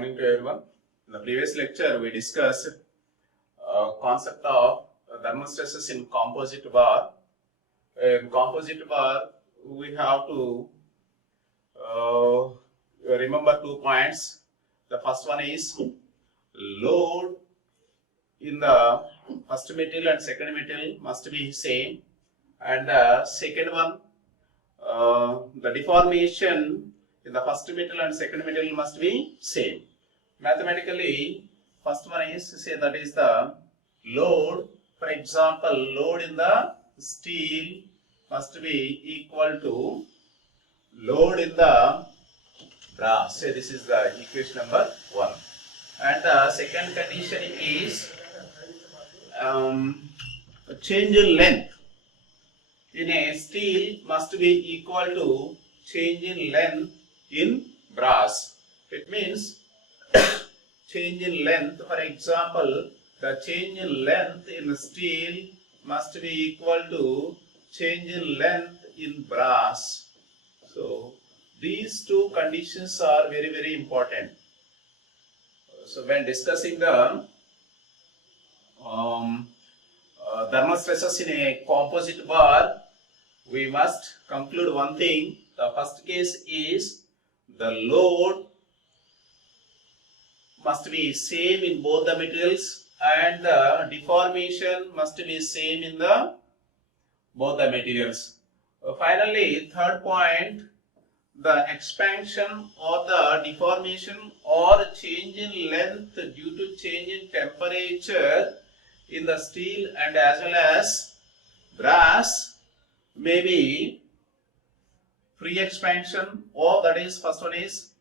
Morning to everyone. In the previous lecture, we discussed concept of thermal stresses in composite bar. In composite bar, we have to remember 2 points. The first one is load in the first metal and second metal must be same, and the second one, the deformation in the first metal and second metal must be same. Mathematically, first one is say that is the load. For example, load in the steel must be equal to load in the brass. Say this is the equation number 1. And the second condition is change in length in a steel must be equal to change in length in brass. It means change in length, for example, the change in length in steel must be equal to change in length in brass. So these two conditions are very, very important. So when discussing the thermal stresses in a composite bar, we must conclude one thing. The first case is the load must be same in both the materials and the deformation must be same in the both the materials. Finally, third point, the expansion or the deformation or change in length due to change in temperature in the steel and as well as brass may be free expansion, or that is first one is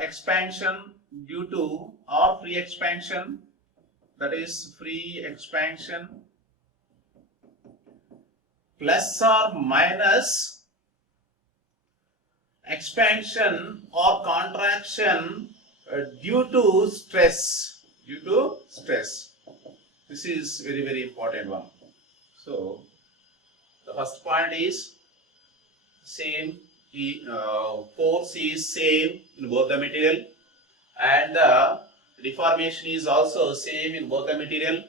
expansion due to or free expansion, that is free expansion plus or minus expansion or contraction due to stress. This is very, very important one. So the first point is same, force is same in both the material and the deformation is also same in both the material.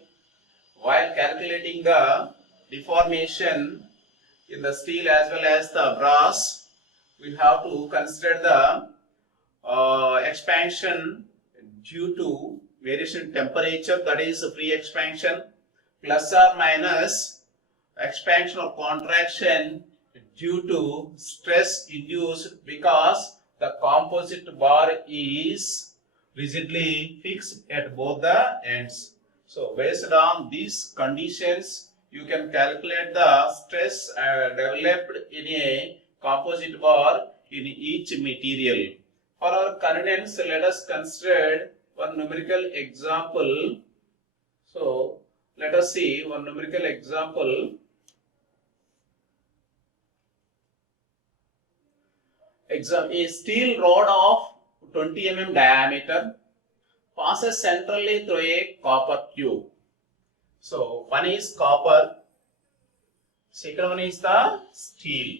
While calculating the deformation in the steel as well as the brass, we have to consider the expansion due to variation in temperature, that is free expansion, plus or minus expansion or contraction due to stress induced because the composite bar is rigidly fixed at both the ends. So based on these conditions, you can calculate the stress developed in a composite bar in each material. For our convenience, let us consider one numerical example. So let us see one numerical example. A steel rod of 20 mm diameter passes centrally through a copper tube. So one is copper, second one is the steel.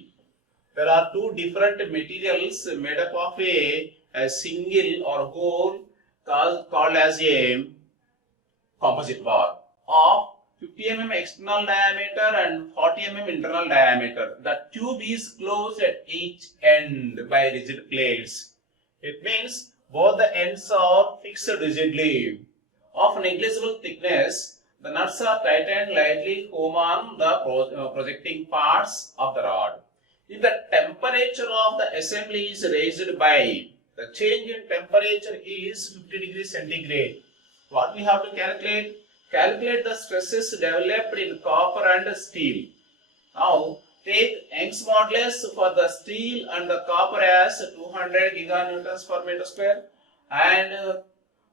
There are two different materials made up of a single or whole called as a composite bar of 50 mm external diameter and 40 mm internal diameter. The tube is closed at each end by rigid plates. It means both the ends are fixed rigidly. Of negligible thickness, the nuts are tightened lightly home on the projecting parts of the rod. If the temperature of the assembly is raised by the change in temperature is 50 degrees centigrade, what we have to calculate? Calculate the stresses developed in copper and steel. Now take Young's modulus for the steel and the copper as 200 giganewtons per meter square and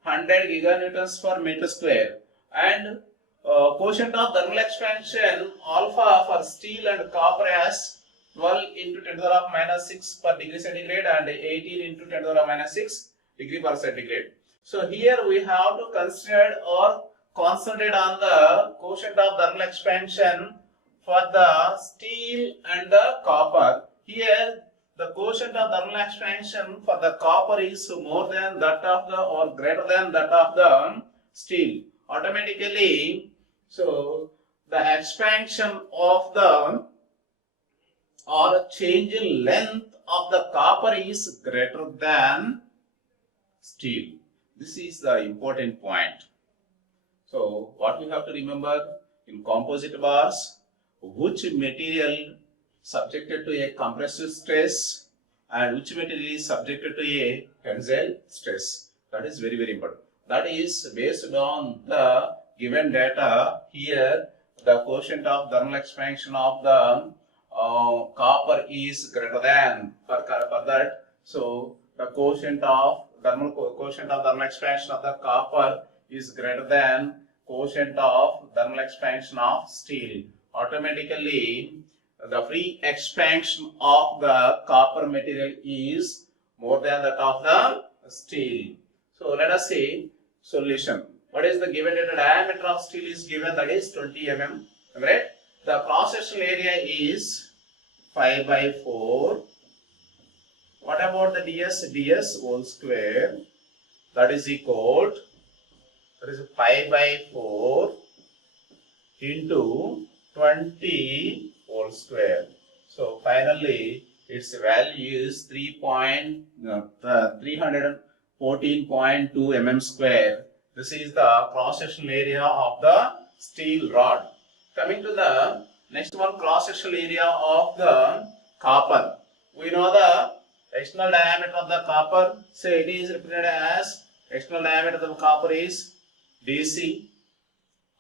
100 giganewtons per meter square, and quotient of thermal expansion alpha for steel and copper as 12 into 10 to the power minus 6 per degree centigrade and 18 into 10 to the power minus 6 degree per centigrade. So here we have to consider or concentrate on the quotient of thermal expansion for the steel and the copper. Here the quotient of thermal expansion for the copper is more than that of the or greater than that of the steel, automatically, so the expansion of the or change in length of the copper is greater than steel. This is the important point. So what we have to remember in composite bars, which material subjected to a compressive stress and which material is subjected to a tensile stress. That is very, very important. That is based on the given data. Here the quotient of thermal expansion of the copper is greater than for that. So the quotient of thermal expansion of the copper is greater than quotient of thermal expansion of steel. Automatically, the free expansion of the copper material is more than that of the steel. So let us see solution. What is the given data? Diameter of steel is given, that is 20 mm. Right? The cross-sectional area is 5 by 4. What about the ds? ds whole square, that is equal to, that is 5 by 4 into 20 whole square. So finally its value is 314.2 mm square. This is the cross-sectional area of the steel rod. Coming to the next one, cross-sectional area of the copper. We know the external diameter of the copper. Say it is represented as external diameter of the copper is DC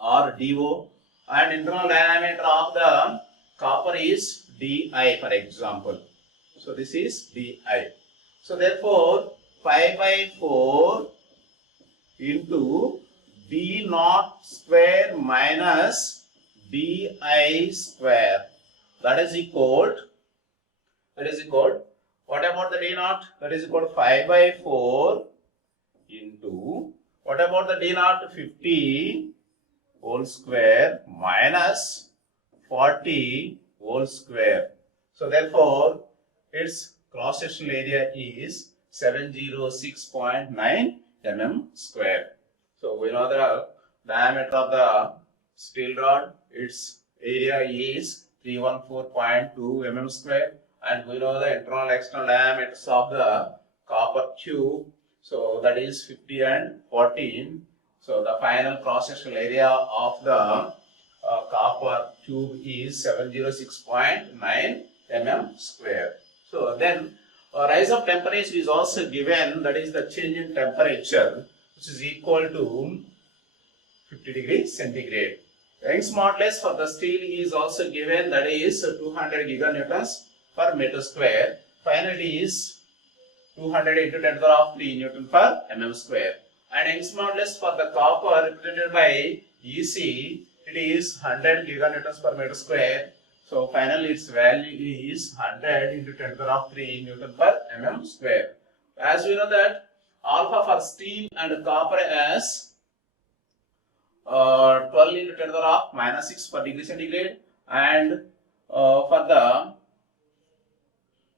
or DO, and internal diameter of the copper is DI, for example. So this is DI. So therefore 5 by 4 into D naught square minus DI square, that is equal. What about the D naught? That is equal to 5 by 4 into, what about the D naught? 50 whole square minus 40 whole square. So therefore its cross-sectional area is 706.9 mm square. So we know the diameter of the steel rod, its area is 314.2 mm square, and we know the internal external diameters of the copper tube, so that is 50 and 14. So the final cross-sectional area of the copper tube is 706.9 mm square. So then rise of temperature is also given, that is the change in temperature, which is equal to 50 degrees centigrade. Young's modulus for the steel is also given, that is 200 giganewtons per meter square. Finally is 200 into 10 to the power 3 Newton per mm square. And Young's modulus for the copper represented by EC, it is 100 giganewtons per meter square. So finally its value is 100 into 10 to the power 3 Newton per mm square. As we know that alpha for steel and copper as 12 into 10 to the power minus 6 per degree centigrade, and for the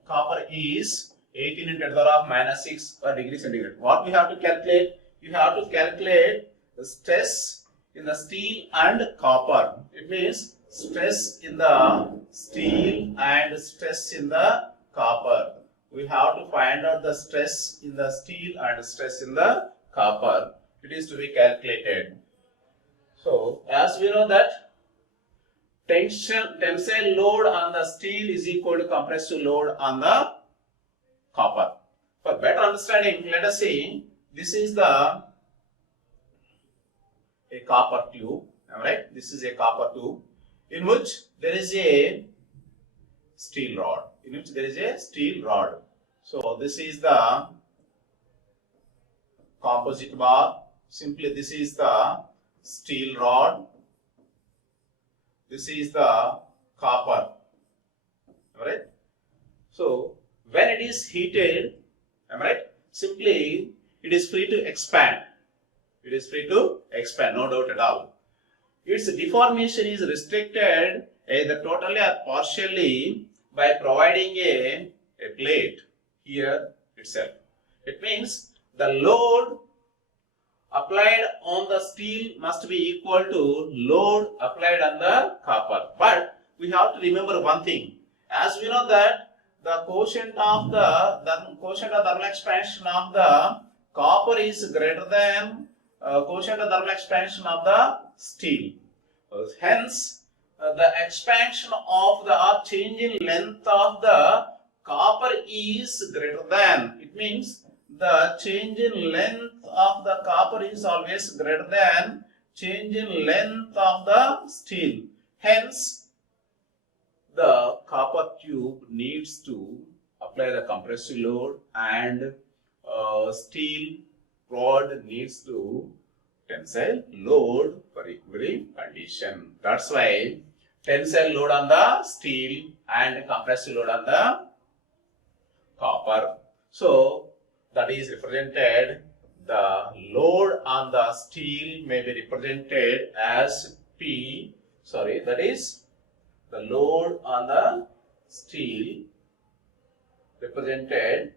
copper is 18 into 10 to the power minus 6 per degree centigrade. What we have to calculate? You have to calculate the stress in the steel and copper. It means stress in the steel and stress in the copper. We have to find out the stress in the steel and stress in the copper. It is to be calculated. So as we know that tensile load on the steel is equal to compressive load on the copper. For better understanding, let us see, this is a copper tube, right? This is a copper tube in which there is a steel rod. So this is the composite bar. Simply this is the steel rod. This is the copper. Alright. So when it is heated, simply it is free to expand. No doubt at all. Its deformation is restricted either totally or partially by providing a a plate here itself. It means the load applied on the steel must be equal to load applied on the copper. But we have to remember one thing. As we know that the quotient of thermal expansion of the copper is greater than quotient of thermal expansion of the steel. Hence, the expansion of the or change in length of the copper is greater than. It means the change in length of the copper is always greater than change in length of the steel. Hence, the copper tube needs to apply the compressive load and steel rod needs to tensile load for equilibrium condition. That's why tensile load on the steel and compressive load on the copper. So that is represented, the load on the steel may be represented as P, that is the load on the steel represented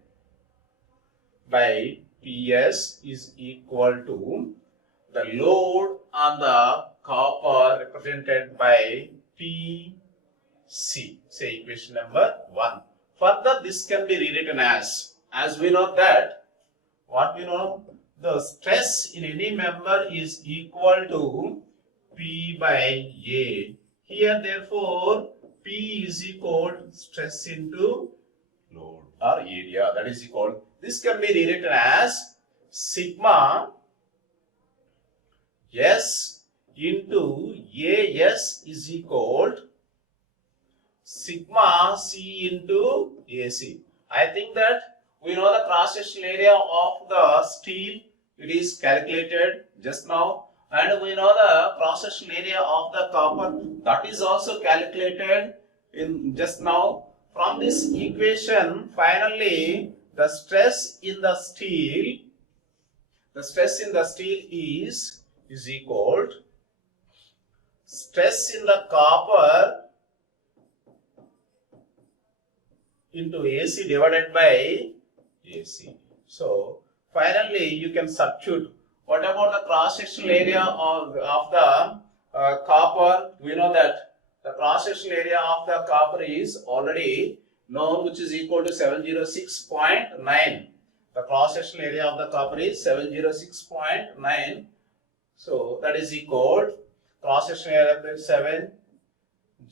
by PS is equal to the load on the copper represented by PC. Say equation number 1. Further, this can be rewritten as we know that, what we know, the stress in any member is equal to P by A. Here, therefore, P is equal to stress into load or area, that is equal. This can be rewritten as sigma S into AS is equal to sigma C into AC. I think that we know the cross-sectional area of the steel, it is calculated just now, and we know the cross-sectional area of the copper, that is also calculated in just now. From this equation, finally, the stress in the steel is equal to stress in the copper into AC divided by AC. So finally you can substitute. What about the cross-sectional area of the copper? We know that the cross-sectional area of the copper is already known, which is equal to 706.9. The cross-sectional area of the copper is 706.9. So that is equal, cross-sectional area is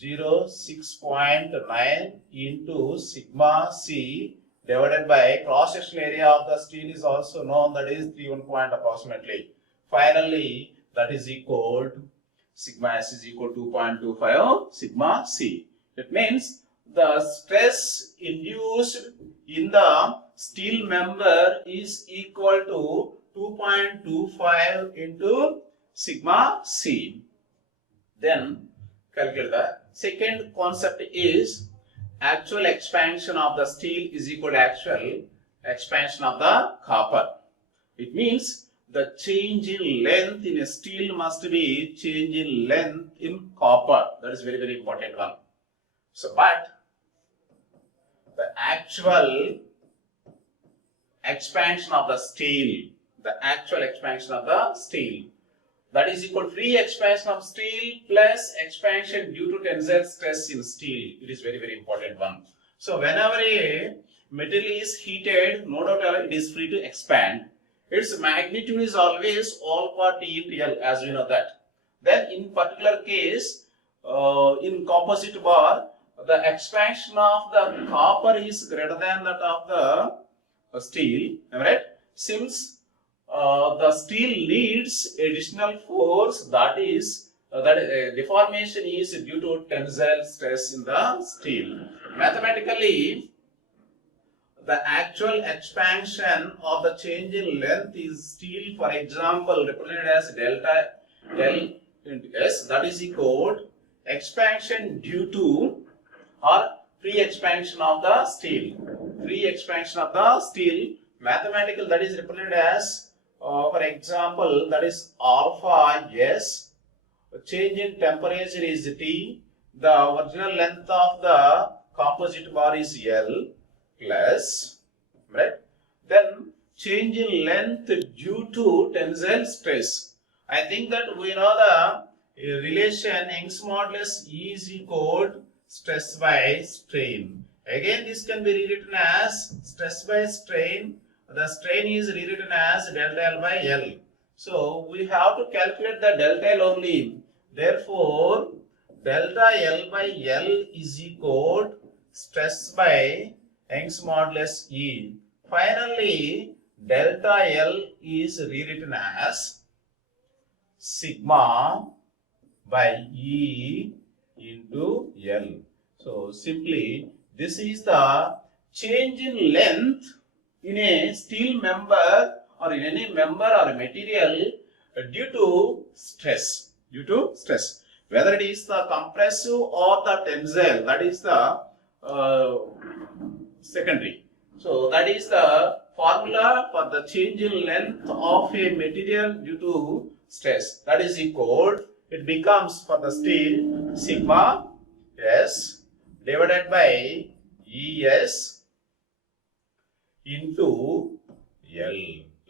706.9 into sigma C divided by cross-sectional area of the steel is also known, that is 31 point approximately. Finally, that is equal to sigma S is equal to 2.25 sigma C. It means the stress induced in the steel member is equal to 2.25 into sigma C. Then calculate the second concept is actual expansion of the steel is equal to actual expansion of the copper. It means the change in length in a steel must be change in length in copper. That is very, very important one. So, but the actual expansion of the steel, that is equal to free expansion of steel plus expansion due to tensile stress in steel. It is very, very important one. So whenever a material is heated, no doubt it is free to expand. Its magnitude is always all part T into L, as we know that. Then in particular case, in composite bar, the expansion of the copper is greater than that of the steel, am I right? Since the steel needs additional force, that is deformation is due to tensile stress in the steel. Mathematically, the actual expansion of the change in length is steel, for example, represented as delta L into S, that is equal to expansion due to or free expansion of the steel. Mathematical, that is represented as for example, that is alpha S. Change in temperature is T. The original length of the composite bar is L. plus, right? Then change in length due to tensile stress. I think that we know the relation Young's modulus E is equal to stress by strain. Again, this can be rewritten as stress by strain. The strain is rewritten as delta L by L. So we have to calculate the delta L only. Therefore, delta L by L is equal to stress by Young's modulus E. Finally, delta L is rewritten as sigma by E into L. So simply, this is the change in length in a steel member or in any member or material due to stress. Whether it is the compressive or the tensile, that is the secondary. So that is the formula for the change in length of a material due to stress. That is equal, it becomes for the steel sigma S divided by ES into L,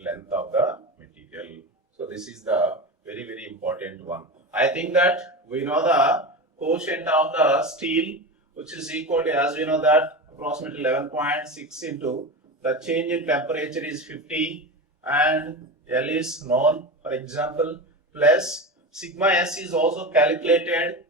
length of the material. So this is the very important one. I think that we know the quotient of the steel, which is equal to, as we know that, approximately 11.6 into the change in temperature is 50 and L is known, for example, plus sigma S is also calculated,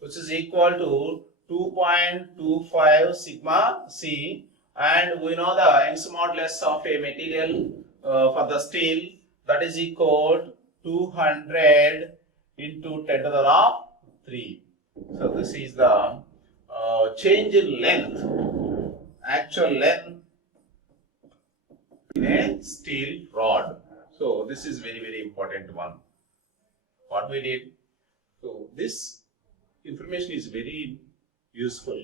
which is equal to 2.25 sigma C, and we know the Young's modulus of a material for the steel, that is equal to 200 into 10 to the 3. So this is the change in length, actual length in a steel rod. So this is very important one. What we did, so this information is very useful.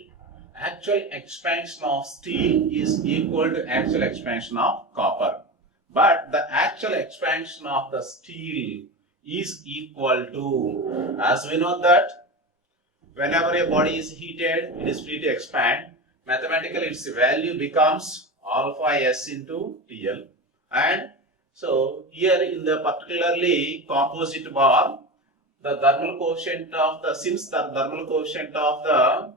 Actual expansion of steel is equal to actual expansion of copper, but the actual expansion of the steel is equal to, as we know that whenever a body is heated, it is free to expand. Mathematically, its value becomes alpha S into TL. And so here in the particularly composite bar, the thermal coefficient of the, since the thermal coefficient of the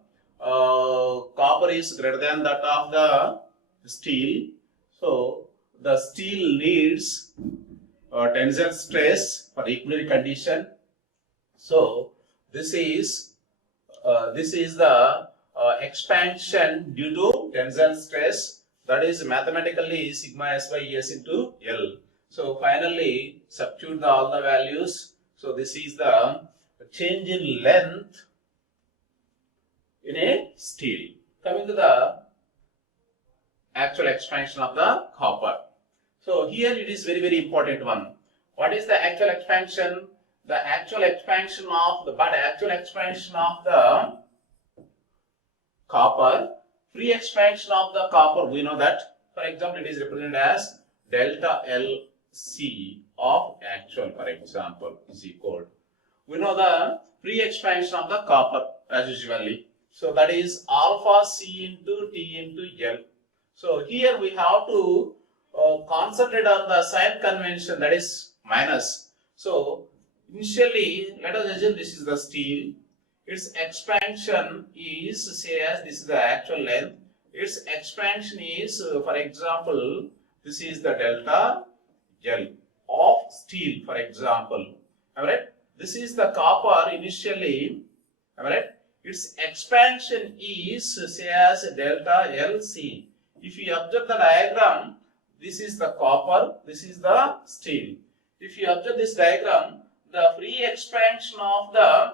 copper is greater than that of the steel, so the steel needs tensile stress for equilibrium condition. So this is the expansion due to tensile stress, that is mathematically sigma S by S into L. So finally substitute all the values. So this is the change in length in a steel. Coming to the actual expansion of the copper. So here it is very important one. What is the actual expansion? The actual expansion of the copper, free expansion of the copper, we know that, for example, it is represented as delta LC of actual, for example, is equal. We know the free expansion of the copper as usually. So that is alpha C into T into L. So here we have to concentrate on the sign convention, that is minus. So initially, let us assume this is the steel. Its expansion is, say as this is the actual length. Its expansion is, for example, this is the delta L of steel, for example. Alright? This is the copper initially. Alright? Its expansion is, say as delta LC. If you observe the diagram, this is the copper, this is the steel. If you observe this diagram, the free expansion of the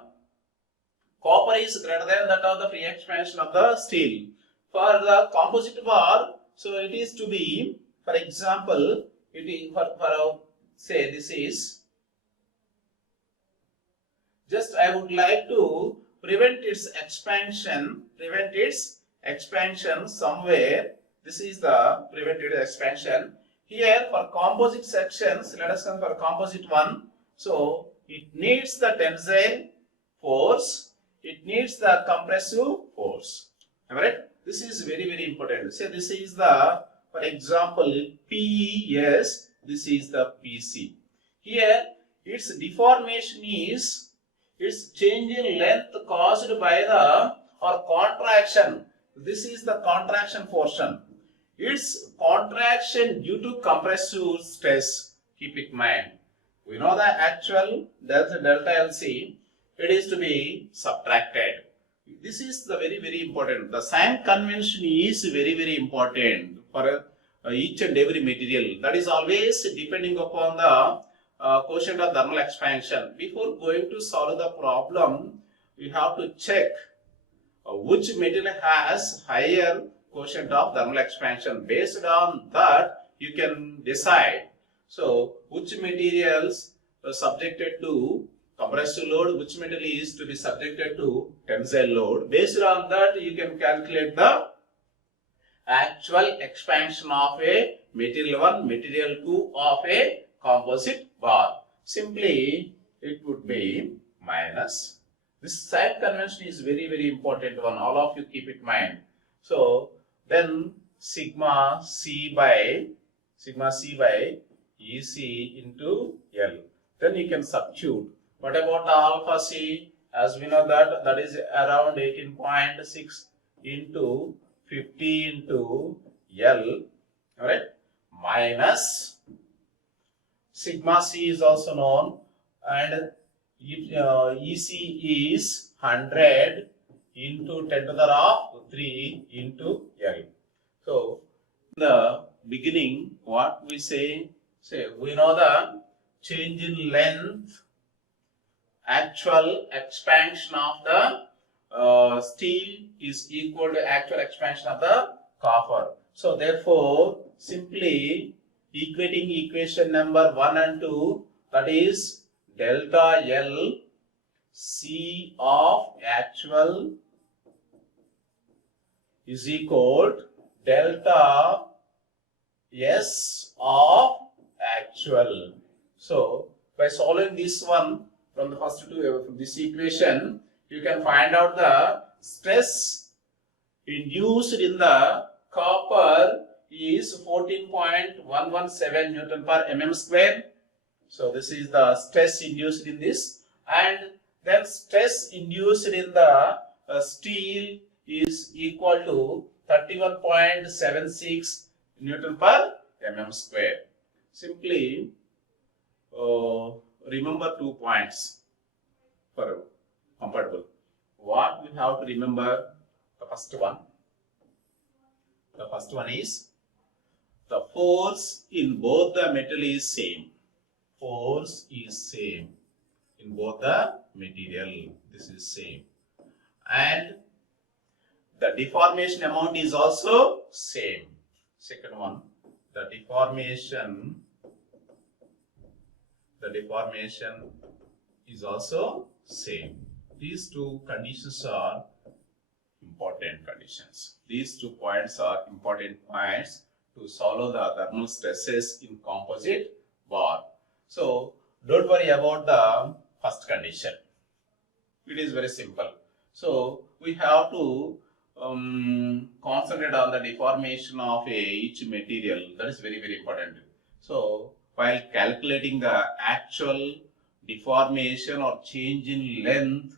copper is greater than that of the free expansion of the steel. For the composite bar, so it is to be, for example, it is for say this is, just I would like to prevent its expansion somewhere. This is the prevented expansion. Here for composite sections, let us come for composite one. So it needs the tensile force, it needs the compressive force. Alright? This is very important. Say this is the, for example, PES, this is the PC. Here, its deformation is its change in length caused by the or contraction. This is the contraction portion. Its contraction due to compressive stress. Keep it in mind. We know the actual delta LC. It is to be subtracted. This is the very important. The sign convention is very important for each and every material. That is always depending upon the quotient of thermal expansion. Before going to solve the problem, we have to check which material has higher quotient of thermal expansion. Based on that, you can decide. So, which materials are subjected to compressive load, which material is to be subjected to tensile load. Based on that, you can calculate the actual expansion of a material 1, material 2 of a composite bar. Simply, it would be minus. This sign convention is very important one. All of you keep it in mind. So, then sigma C by EC into L. Then you can substitute. What about the alpha C? As we know that is around 18.6 into 50 into L, alright, minus sigma C is also known, and EC is 100 into 10 to the power 3 into L. So, in the beginning, what we say we know the change in length, actual expansion of the steel is equal to actual expansion of the copper. So therefore, simply equating equation number 1 and 2, that is delta L C of actual is equal to delta S of actual. So by solving this one from the first two, from this equation, you can find out the stress induced in the copper is 14.117 Newton per mm square. So this is the stress induced in this, and then stress induced in the steel is equal to 31.76 Newton per mm square. Simply remember 2 points for comfortable. What we have to remember, the first one is the force in both the metal is same. Force is same in both the material. This is same, and the deformation amount is also same. Second one, the deformation is also same. These two conditions are important conditions. These 2 points are important points to solve the thermal stresses in composite bar. So don't worry about the first condition. It is very simple. So we have to concentrate on the deformation of each material. That is very important. So while calculating the actual deformation or change in length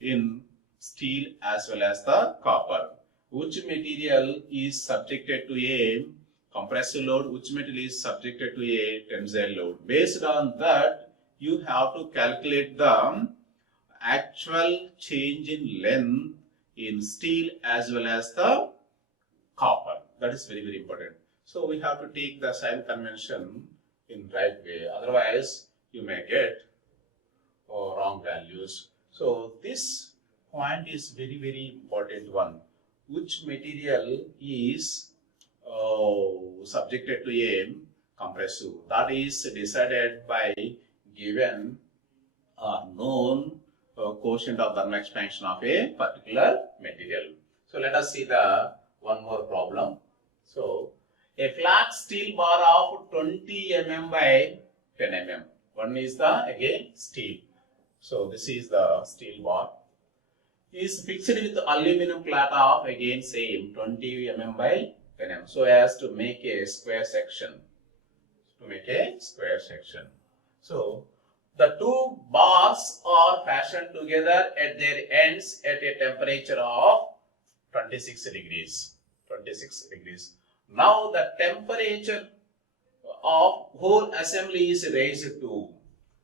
in steel as well as the copper, which material is subjected to a compressive load, which material is subjected to a tensile load. Based on that, you have to calculate the actual change in length in steel as well as the copper. That is very important. So we have to take the sign convention in right way. Otherwise, you may get wrong values. So this point is very important one. Which material is subjected to a compressive? That is decided by given known quotient of thermal expansion of a particular material. So let us see the one more problem. So a flat steel bar of 20 mm by 10 mm. One is the again steel. So this is the steel bar. is fixed with aluminum plate of again same 20 mm by 10 mm, so as to make a square section. So the two bars are fastened together at their ends at a temperature of 26 degrees. Now the temperature of whole assembly is raised to.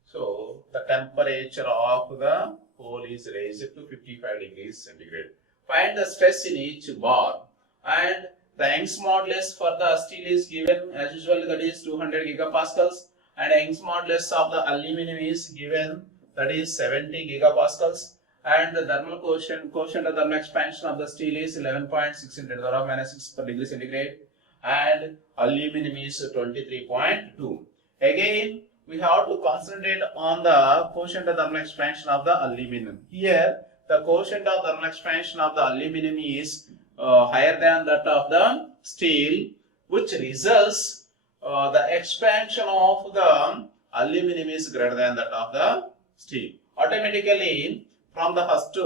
So the temperature of the whole is raised to 55 degrees centigrade. Find the stress in each bar, and the Young's modulus for the steel is given as usual, that is 200 gigapascals, and Young's modulus of the aluminum is given, that is 70 gigapascals, and the thermal quotient of thermal expansion of the steel is 11.6 into the power of -6 per degree centigrade, and aluminum is 23.2. Again, we have to concentrate on the quotient of thermal expansion of the aluminum. Here, the quotient of thermal expansion of the aluminum is higher than that of the steel, which results the expansion of the aluminum is greater than that of the steel. Automatically, from the first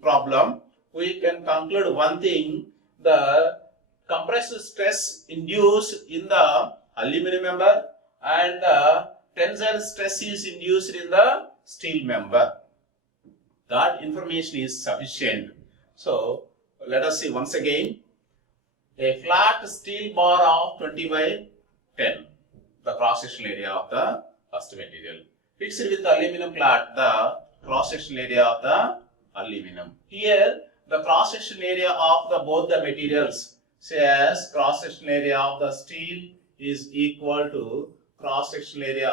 problem, we can conclude one thing: the compressive stress induced in the aluminum member and the tensile stress is induced in the steel member. That information is sufficient. So let us see once again. A flat steel bar of 20 by 10, the cross-sectional area of the first material. Fixed with the aluminum plate, the cross-sectional area of the aluminum. Here, the cross-sectional area of the both the materials, say as cross-sectional area of the steel is equal to cross-sectional area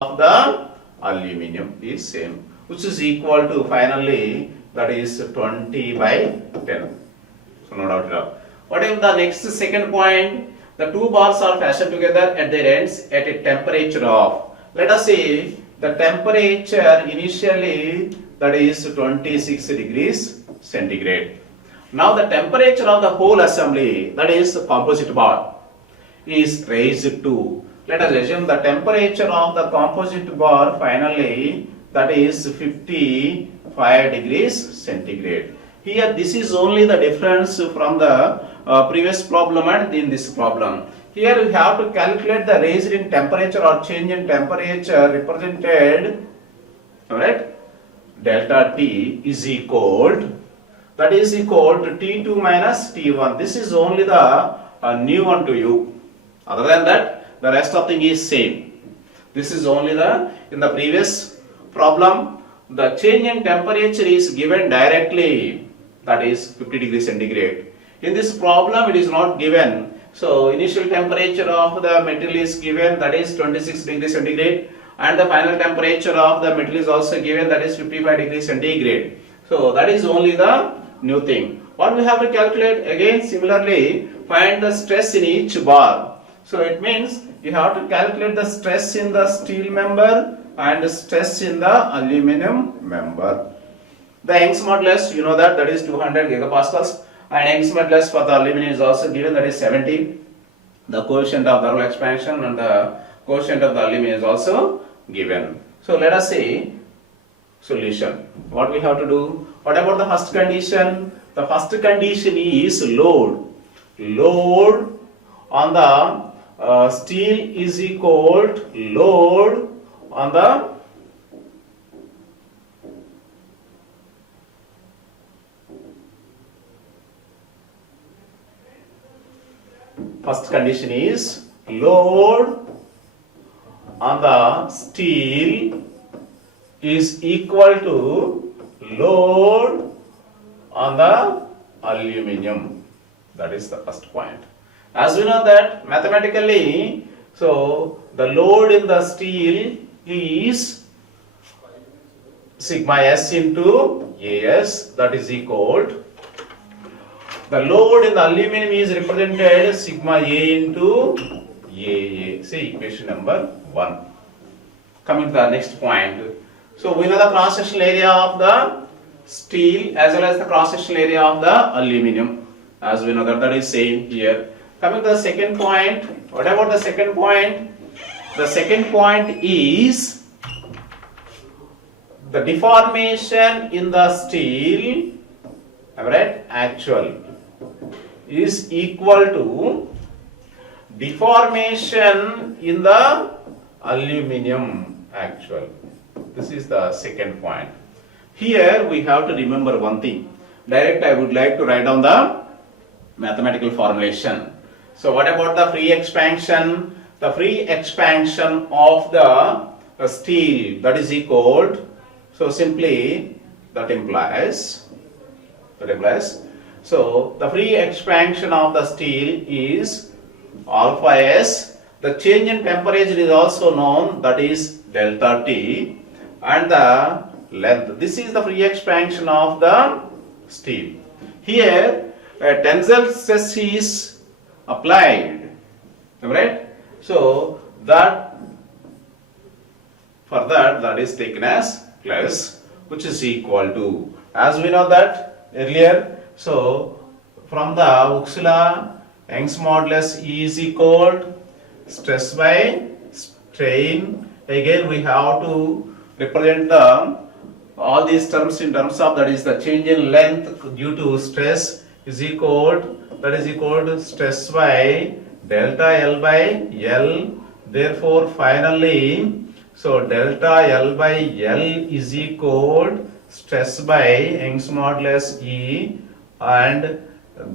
of the aluminum is same, which is equal to finally, that is 20 by 10. So no doubt at all. What is the next second point? The two bars are fastened together at their ends at a temperature of, let us say the temperature initially, that is 26 degrees centigrade. Now the temperature of the whole assembly, that is composite bar, is raised to, let us assume the temperature of the composite bar finally, that is 55 degrees centigrade. Here this is only the difference from the previous problem and in this problem. Here we have to calculate the raise in temperature or change in temperature represented, alright, delta T is equal to, that is equal to T2 minus T1. This is only the new one to you. Other than that, the rest of thing is same. This is only the, in the previous problem, the change in temperature is given directly, that is 50 degrees centigrade. In this problem, it is not given. So, initial temperature of the material is given, that is 26 degrees centigrade, and the final temperature of the material is also given, that is 55 degrees centigrade. So, that is only the new thing. What we have to calculate? Again, similarly, find the stress in each bar. So, it means you have to calculate the stress in the steel member and stress in the aluminum member. The Young's modulus, you know that is 200 gigapascals, and Young's modulus for the aluminum is also given, that is 70. The coefficient of thermal expansion and the coefficient of the aluminum is also given. So let us see solution. What we have to do? What about the first condition? The first condition is load. Load on the steel is equal to load on the first condition is load on the steel is equal to load on the aluminum. That is the first point. As we know that mathematically, so the load in the steel is sigma s into as, that is equal to, the load in the aluminum is represented sigma A into AA. See equation number 1. Coming to the next point. So we know the cross-sectional area of the steel as well as the cross-sectional area of the aluminum. As we know that is same here. Coming to the second point. What about the second point? The second point is the deformation in the steel, am I right, actual, is equal to deformation in the aluminum actual. This is the second point. Here we have to remember one thing. Direct I would like to write down the mathematical formulation. So what about the free expansion? The free expansion of the steel, that is equal to, so simply that implies, so the free expansion of the steel is alpha S. The change in temperature is also known, that is delta T, and the length. This is the free expansion of the steel. Here a tensile stress is applied, right? So that, for that is taken as plus, which is equal to, as we know that earlier, so from the Uxula, Young's modulus is equal to stress by strain. Again we have to represent the all these terms in terms of, that is the change in length due to stress is equal to stress by delta L by L. Therefore finally, so delta L by L is equal stress by Young's modulus E, and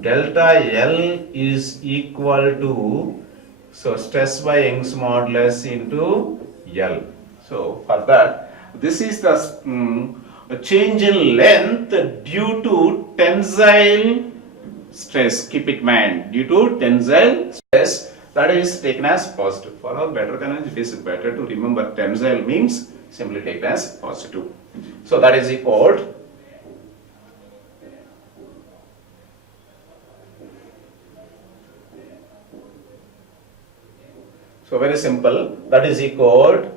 delta L is equal to, so stress by Young's modulus into L. So for that, this is the change in length due to tensile stress. Keep it in mind, due to tensile stress, that is taken as positive. For our better knowledge, it is better to remember tensile means simply taken as positive. So that is equal to, so very simple, that is equal to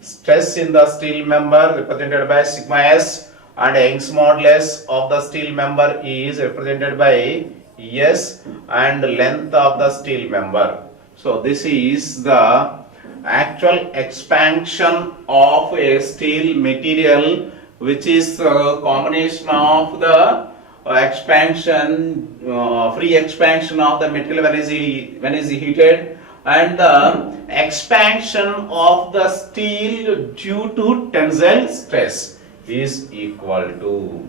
stress in the steel member represented by sigma S, and Young's modulus of the steel member is represented by S, and length of the steel member. So this is the actual expansion of a steel material, which is a combination of the expansion, free expansion of the material when is heated, and the expansion of the steel due to tensile stress is equal to.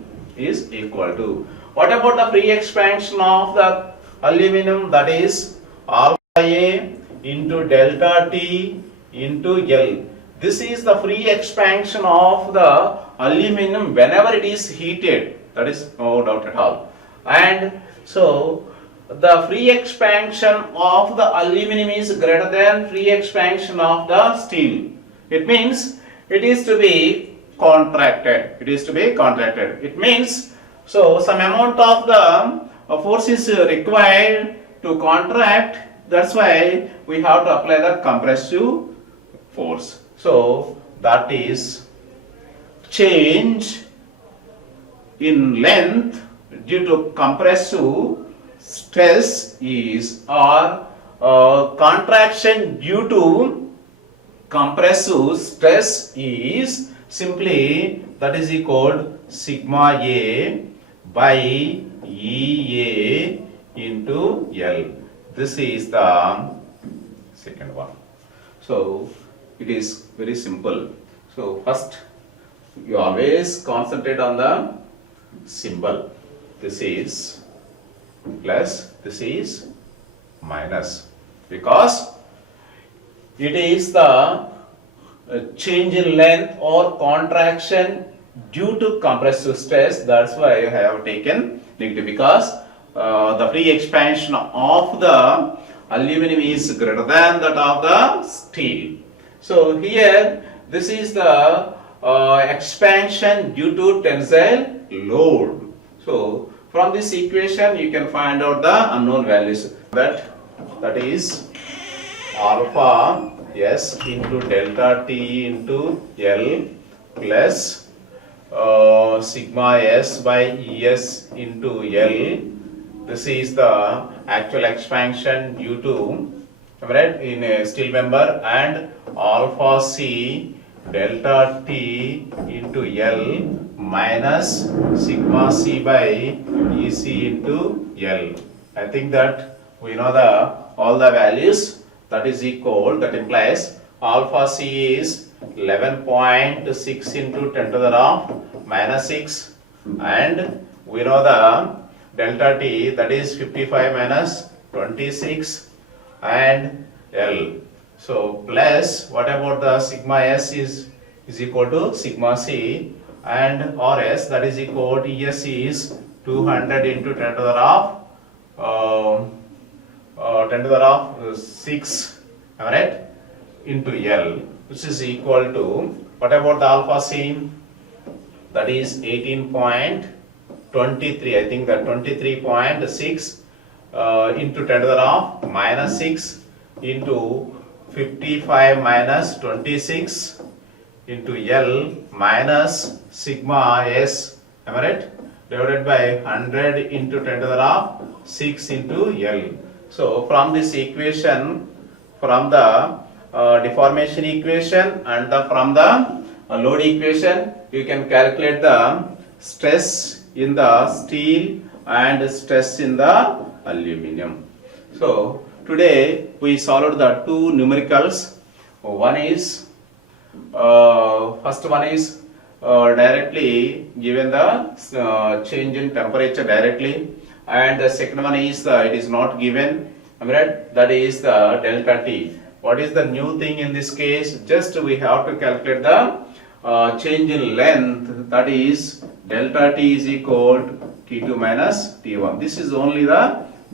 What about the free expansion of the aluminum? That is alpha A into delta T into L. This is the free expansion of the aluminum whenever it is heated. That is no doubt at all. And so the free expansion of the aluminum is greater than free expansion of the steel. It means it is to be contracted. It means, so some amount of the force is required to contract. That's why we have to apply the compressive force. So that is change in length due to compressive stress is, or contraction due to compressive stress is simply, that is equal to sigma A by EA into L. This is the second one. So it is very simple. So first you always concentrate on the symbol. This is plus, this is minus, because it is the change in length or contraction due to compressive stress. That's why I have taken negative, because the free expansion of the aluminum is greater than that of the steel. So here this is the expansion due to tensile load. So from this equation you can find out the unknown values. That is alpha S into delta T into L plus sigma S by ES into L. This is the actual expansion due to, right, in a steel member, and alpha C delta T into L minus sigma C by EC into L. I think that we know all the values, that is equal, that implies alpha C is 11.6 into 10 to the power minus 6, and we know the delta T, that is 55 minus 26, and L. So plus, what about the sigma S is equal to sigma C, and RS, that is equal to ES is 200 into 10 to the power 10 to the power 6, am I right, into L, which is equal to, what about the alpha C, that is 18.23, I think that 23.6 into 10 to the power minus 6 into 55 minus 26 into L minus sigma S, am I right, divided by 100 into 10 to the power 6 into L. So from this equation, from the deformation equation and from the load equation, you can calculate the stress in the steel and stress in the aluminum. So today we solved the two numericals. One is first one is directly given the change in temperature directly, and the second one is it is not given, right? That is the delta T. What is the new thing in this case? Just we have to calculate the change in length, that is delta T is equal to T2 minus T1. This is only the